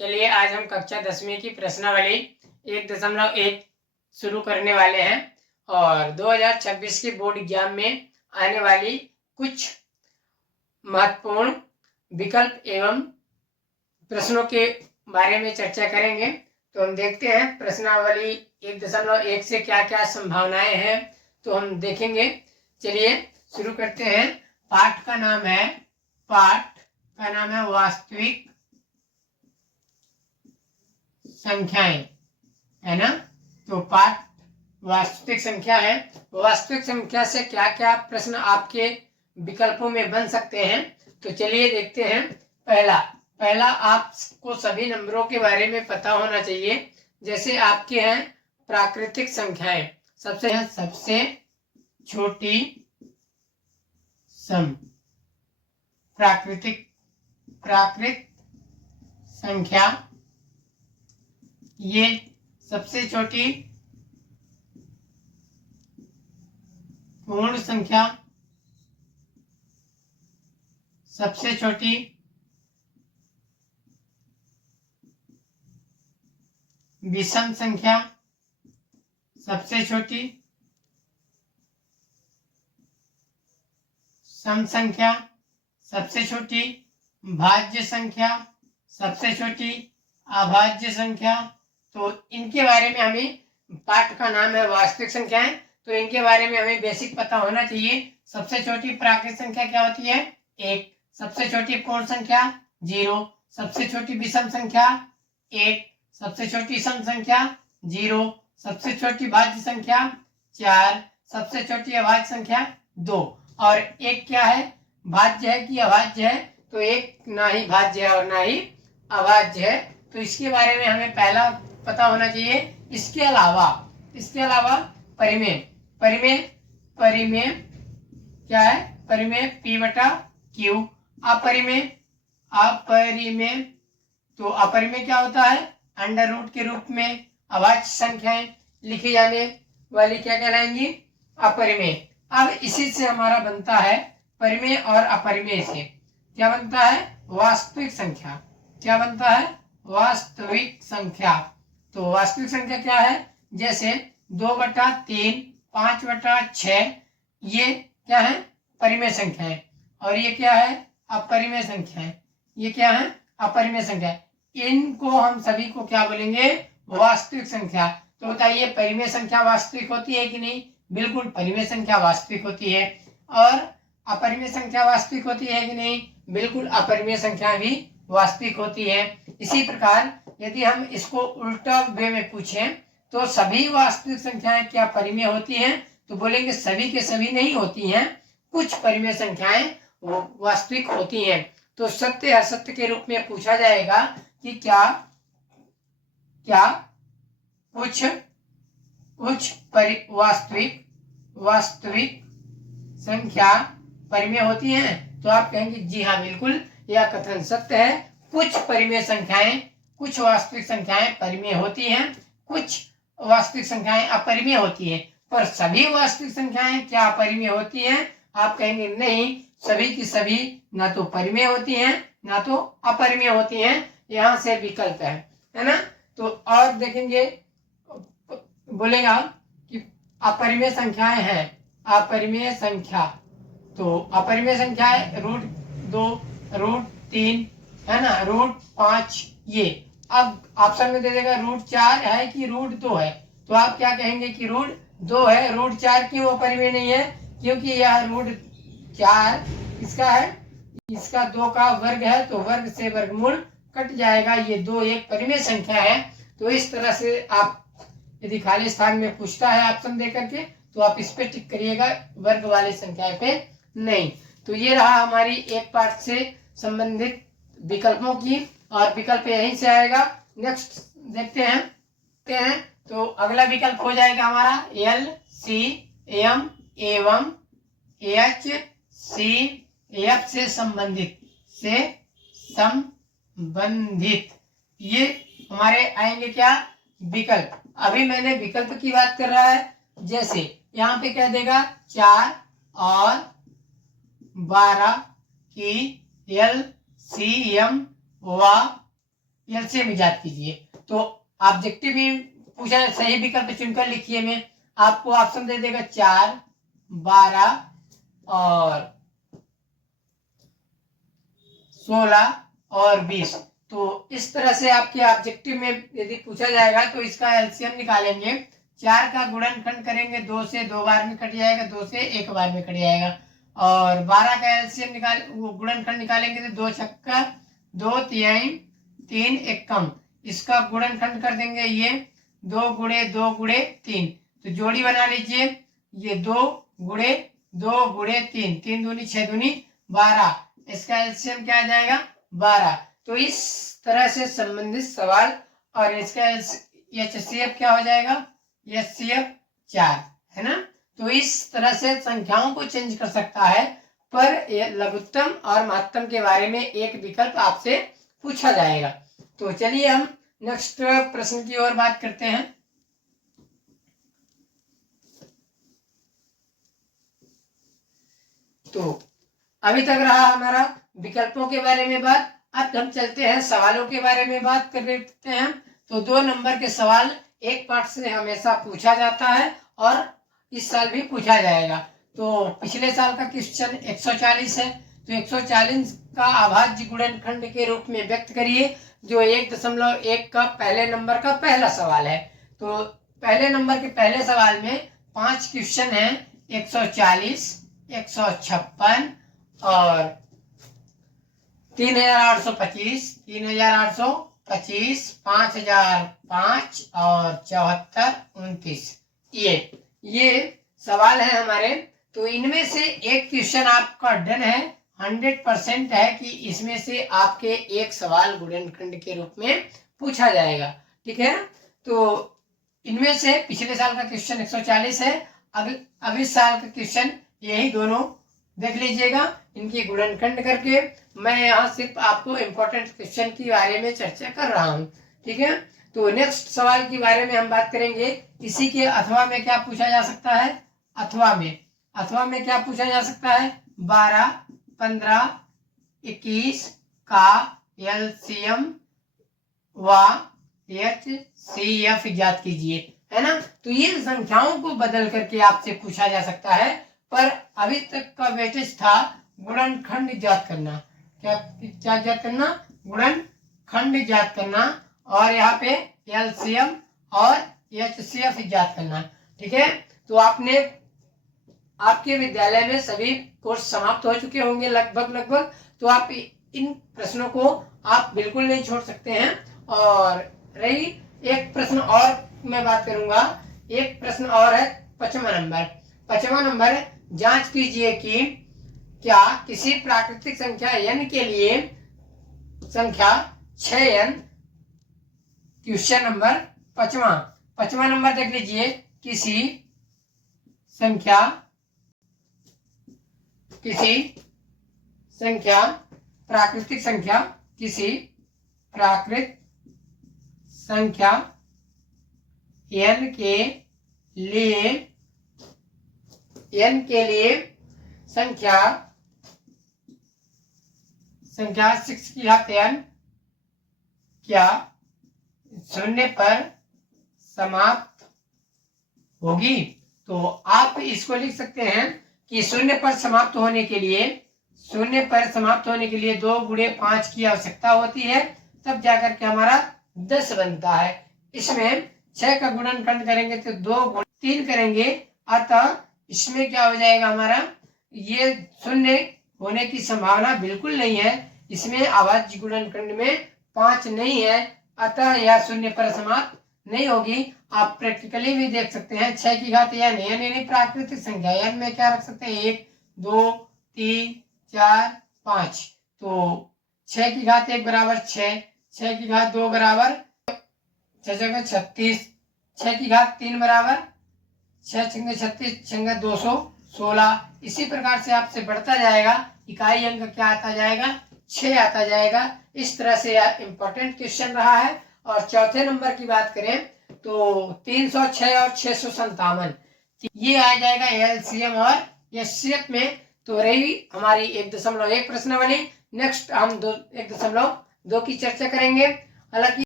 चलिए आज हम कक्षा 10वीं की प्रश्नावली 1.1 शुरू करने वाले हैं और 2026 के बोर्ड एग्जाम में आने वाली कुछ महत्वपूर्ण विकल्प एवं प्रश्नों के बारे में चर्चा करेंगे। तो हम देखते हैं प्रश्नावली 1.1 से क्या क्या संभावनाएं हैं, तो हम देखेंगे। चलिए शुरू करते हैं। पाठ का नाम है वास्तविक संख्याएं, है ना। तो पाठ वास्तविक संख्या है। वास्तविक संख्या से क्या क्या प्रश्न आपके विकल्पों में बन सकते हैं, तो चलिए देखते हैं। पहला आपको सभी नंबरों के बारे में पता होना चाहिए। जैसे आपके हैं प्राकृतिक संख्याएं, सबसे छोटी सम प्राकृत संख्या, ये सबसे छोटी पूर्ण संख्या, सबसे छोटी विषम संख्या, सबसे छोटी सम संख्या, सबसे छोटी भाज्य संख्या, सबसे छोटी अभाज्य संख्या। तो इनके बारे में हमें, पाठ का नाम है वास्तविक संख्याएं, तो इनके बारे में हमें बेसिक पता होना चाहिए। सबसे छोटी प्राकृतिक संख्या क्या होती है? 1। सबसे छोटी पूर्ण संख्या 0। सबसे छोटी विषम संख्या 1। सबसे छोटी सम संख्या 0। सबसे छोटी भाज्य संख्या 4। सबसे छोटी अभाज्य संख्या 2। और एक क्या है, भाज्य है कि अभाज्य है? तो एक ना ही भाज्य है और ना ही अभाज्य है। तो इसके बारे में हमें पहला पता होना चाहिए। इसके अलावा परिमेय क्या है? परिमेय P/Q। अपरिमेय तो अपरिमेय क्या होता है? अंडर रूट के रूप में अभाज्य संख्याएं लिखी जाने वाली क्या कहलाएंगी? अपरिमेय। अब इसी से हमारा बनता है परिमेय और अपरिमेय से क्या बनता है? वास्तविक संख्या। क्या बनता है? वास्तविक संख्या। तो वास्तविक संख्या क्या है? जैसे 2/3, 5/6, ये क्या है? परिमेय संख्या है। और ये क्या है? अपरिमेय संख्या है। ये क्या है? अपरिमेय संख्या है। इनको हम सभी को क्या बोलेंगे? वास्तविक संख्या। तो बताइए, परिमेय संख्या वास्तविक होती है कि नहीं? बिल्कुल, परिमेय संख्या वास्तविक होती है। और अपरिमेय संख्या वास्तविक होती है कि नहीं? बिल्कुल, अपरिमेय संख्या भी वास्तविक होती है। इसी प्रकार यदि हम इसको उल्टा वे में पूछें तो सभी वास्तविक संख्याएं क्या परिमेय होती हैं? तो बोलेंगे सभी के सभी नहीं होती हैं, कुछ परिमेय संख्याएं वास्तविक होती हैं। तो सत्य असत्य के रूप में पूछा जाएगा कि क्या कुछ वास्तविक संख्या परिमेय होती हैं? तो आप कहेंगे जी हाँ, बिल्कुल, यह कथन सत्य है। कुछ परिमेय संख्याएं, कुछ वास्तविक संख्याएं परिमेय होती हैं, कुछ वास्तविक संख्याएं अपरिमेय होती हैं। पर सभी वास्तविक संख्याएं क्या अपरिमेय होती हैं? आप कहेंगे नहीं, सभी की सभी ना तो परिमेय होती हैं ना तो अपरिमेय होती हैं। यहाँ से विकल्प है ना। तो और देखेंगे, बोलेगा कि अपरिमेय संख्याएं हैं। अपरिमेय संख्या, तो अपरिमेय संख्या है √2, √3, है ना, √5। ये अब ऑप्शन में दे देगा √4 है कि √2 है। तो आप क्या कहेंगे कि √2 है। √4 क्यों अपरिमेय नहीं है? क्योंकि यह √4 इसका है, इसका 2 का वर्ग है, तो वर्ग से वर्गमूल कट जाएगा। ये 2 एक परिमेय संख्या है। तो इस तरह से आप यदि खाली स्थान में पूछता है ऑप्शन दे करके, तो आप इस पे टिक करिएगा, वर्ग वाली संख्या पे नहीं। तो ये रहा हमारी एक पाठ से संबंधित विकल्पों की, और विकल्प यहीं से आएगा। नेक्स्ट देखते हैं। तो अगला विकल्प हो जाएगा हमारा LCM एवं HCF से संबंधित ये हमारे आएंगे क्या? विकल्प। अभी मैंने विकल्प की बात कर रहा है। जैसे यहाँ पे कह देगा 4 और 12 की LCM व एलसीएम इजाद कीजिए। तो ऑब्जेक्टिव भी पूछा है, सही विकल्प चुनकर लिखिए। में आपको ऑप्शन दे देगा 4, 12 और 16 और 20। तो इस तरह से आपके ऑब्जेक्टिव में यदि पूछा जाएगा तो इसका एलसीएम निकालेंगे। 4 का गुणनखंड करेंगे 2 से, 2 बार में कट जाएगा, 2 से 1 बार में कट जाएगा। और 12 का एलसीएम गुणनखंड निकालेंगे तो 2 छक्का 2 तिहाई 3 एक कम, इसका गुणनखंड कर देंगे ये 2 गुणे 2 गुणे 3। तो जोड़ी बना लीजिए, ये 2 गुणे 2 गुणे 3, 3 दूनी 6 दूनी 12, इसका एलसीएम क्या आ जाएगा 12। तो इस तरह से संबंधित सवाल, और इसका एचसीएफ क्या हो जाएगा, एचसीएफ 4 है ना। तो इस तरह से संख्याओं को चेंज कर सकता है, पर लघुत्तम और महत्तम के बारे में एक विकल्प आपसे पूछा जाएगा। तो चलिए हम नेक्स्ट प्रश्न की ओर बात करते हैं। तो अभी तक रहा हमारा विकल्पों के बारे में बात। अब हम चलते हैं सवालों के बारे में बात कर लेते हैं। तो 2 नंबर के सवाल एक पार्ट से हमेशा पूछा जाता है और इस साल भी पूछा जाएगा। तो पिछले साल का क्वेश्चन 140 है, तो 140 का अभाज्य गुणनखंड के रूप में व्यक्त करिए, जो 1.1 का पहले नंबर का पहला सवाल है। तो पहले नंबर के पहले सवाल में 5 क्वेश्चन है, 140, 156 और 3825, 3825, 5005 और 74, 29, ये सवाल है हमारे। तो इनमें से एक क्वेश्चन आपका डन है, 100% है कि इसमें से आपके एक सवाल गुणनखंड के रूप में पूछा जाएगा, ठीक है। तो इनमें से पिछले साल का क्वेश्चन 140 है, अब इस साल का क्वेश्चन यही दोनों देख लीजिएगा, इनकी गुणनखंड करके। मैं यहाँ सिर्फ आपको इम्पोर्टेंट क्वेश्चन के बारे में चर्चा कर रहा हूँ, ठीक है। तो नेक्स्ट सवाल के बारे में हम बात करेंगे। इसी के अथवा में क्या पूछा जा सकता है, अथवा में क्या पूछा जा सकता है, 12, 15, 21 का एलसीएम व एचसीएफ ज्ञात कीजिए, है ना। तो ये संख्याओं को बदल करके आपसे पूछा जा सकता है, पर अभी तक का वेटेज था गुणनखंड ज्ञात करना। क्या ज्ञात करना, गुणनखंड ज्ञात करना, और यहाँ पे एलसीएम और एचसीएफ ज्ञात करना, ठीक है। तो आपके विद्यालय में सभी कोर्स समाप्त हो चुके होंगे लगभग। तो आप इन प्रश्नों को आप बिल्कुल नहीं छोड़ सकते हैं। और रही एक प्रश्न और मैं बात करूंगा, एक प्रश्न और है 5वां नंबर, जांच कीजिए कि क्या किसी प्राकृतिक संख्या n के लिए संख्या 6n, क्वेश्चन नंबर 5वां नंबर देख लीजिए, किसी प्राकृतिक संख्या n के लिए संख्या 6 की घात n क्या 0 पर समाप्त होगी। तो आप इसको लिख सकते हैं कि 0 पर समाप्त होने के लिए 2 गुणे 5 की आवश्यकता होती है, तब जाकर के हमारा 10 बनता है। इसमें 6 का गुणनखंड करेंगे तो 2 गुणे 3 करेंगे, अतः इसमें क्या हो जाएगा हमारा, ये 0 होने की संभावना बिल्कुल नहीं है। इसमें अभाज्य गुणनखंड में 5 नहीं है, अतः यह 0 पर समाप्त नहीं होगी। आप प्रैक्टिकली भी देख सकते हैं, 6 की घात n यानी प्राकृतिक संख्या n में क्या रख सकते हैं, 1, 2, 3, 4, 5। तो 6 की घात 1 बराबर 6, 6 की घात 2 बराबर 36, 6 की घात 3 बराबर 6 छंगे 36, छंगे 216। इसी प्रकार से आपसे बढ़ता जाएगा, इकाई अंक क्या आता जाएगा, 6 आता जाएगा। इस तरह से यह इंपॉर्टेंट क्वेश्चन रहा है। और चौथे नंबर की बात करें तो 306 और 657 ये आ जाएगा एलसीएम और एचसीएफ में। तो रही हमारी 1.1 प्रश्नावली। नेक्स्ट हम 1.2 की चर्चा करेंगे। हालांकि